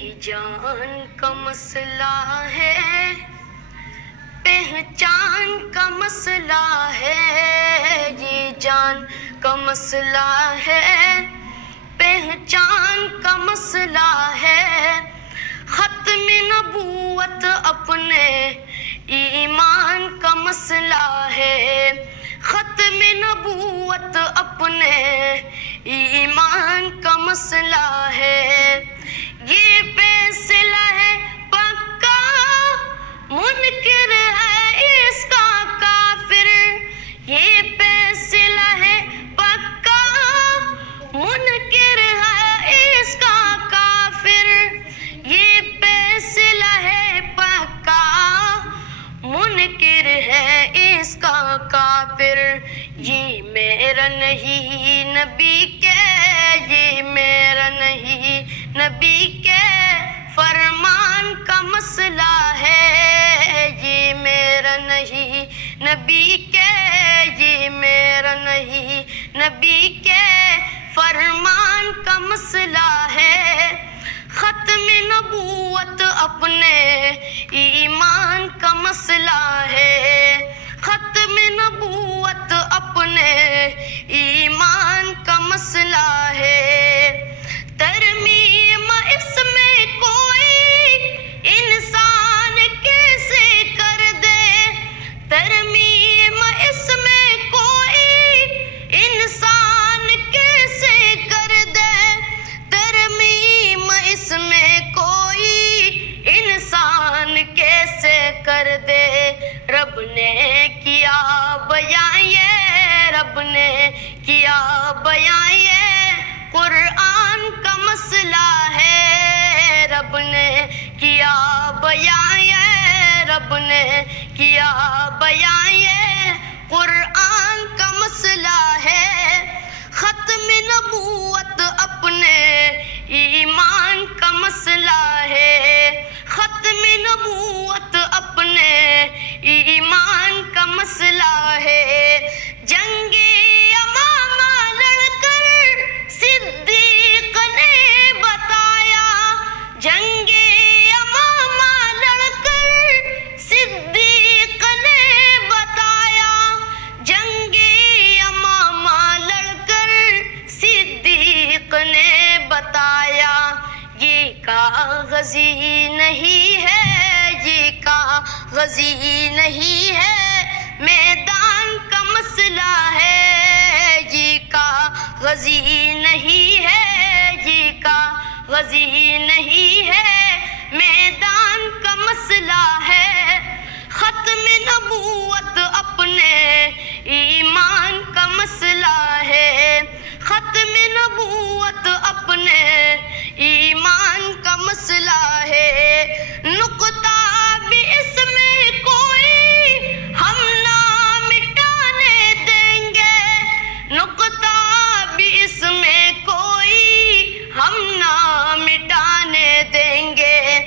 یہ جان کا مسئلہ ہے، پہچان کا مسئلہ ہے، یہ جان کا مسئلہ ہے، پہچان کا مسئلہ ہے، ختم نبوت اپنے ایمان کا مسئلہ ہے، ختم نبوت اپنے ایمان کا مسئلہ ہے، یہ فیصلہ ہے پکا، منکر ہے اس کا کافر، یہ فیصلہ ہے پکا، منکر ہے اس کا کافر، یہ فیصلہ ہے پکا، منکر ہے اس کا کافر، یہ میرا نہیں نبی کے، یہ میرا نہیں نبی کے فرمان کا مسئلہ ہے، یہ میرا نہیں نبی کے، یہ میرا نہیں نبی کے فرمان کا مسئلہ ہے، ختم نبوت اپنے ایمان کا مسئلہ ہے، ختم نبوت اپنے ایمان کا مسئلہ ہے، ترمیم اس میں کوئی انسان کیسے کر دے، ترمیم اس میں کوئی انسان کیسے کر دے، ترمیم اس میں کوئی انسان کیسے کر دے، رب نے کیا بیان یہ، رب نے کیا بیان یہ قرآن کا مسئلہ ہے، رب نے کیا بیان یہ، رب نے کیا بیان یہ قرآن کا مسئلہ ہے، ختم نبوت اپنے ایمان کا مسئلہ ہے، ختم نبوت اپنے ایمان کا مسئلہ ہے، جنگ یمامہ لڑ کر صدیق نے بتایا، جنگ یمامہ لڑ کر صدیق نے بتایا، جنگ یمامہ لڑ کر صدیق نے بتایا، یہ کاغذی نہیں ہے، یہ کاغذی نہیں ہے، میدان کا مسئلہ ہے، یہ کاغذی نہیں ہے، یہ کاغذی نہیں ہے، میدان کا مسئلہ ہے، ختم نبوت اپنے ایمان کا مسئلہ ہے، ختم نبوت اپنے ایمان کا مسئلہ ہے، نقطہ بھی اس میں کوئی ہم نہ مٹانے دیں گے، نقطہ بھی اس میں کوئی ہم نہ مٹانے دیں گے،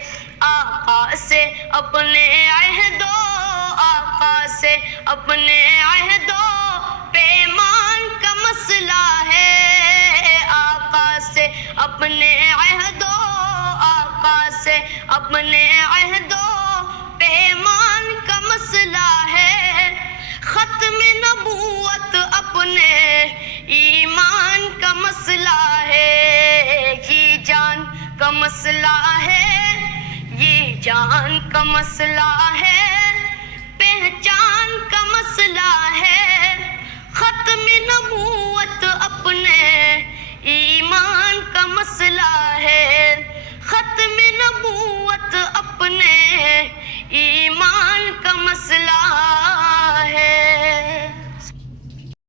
آقا سے اپنے عہد و آقا سے اپنے عہد و پیمان کا مسئلہ ہے، آقا سے اپنے عہد و آقا سے اپنے عہد و پیمان کا مسئلہ ہے، ختم نبوت اپنے ایمان کا مسئلہ ہے، یہ جان کا مسئلہ ہے، یہ جان کا مسئلہ ہے، پہچان کا مسئلہ ہے، ختم نبوت اپنے ایمان کا مسئلہ ہے، ختم نبوت اپنے ایمان کا مسئلہ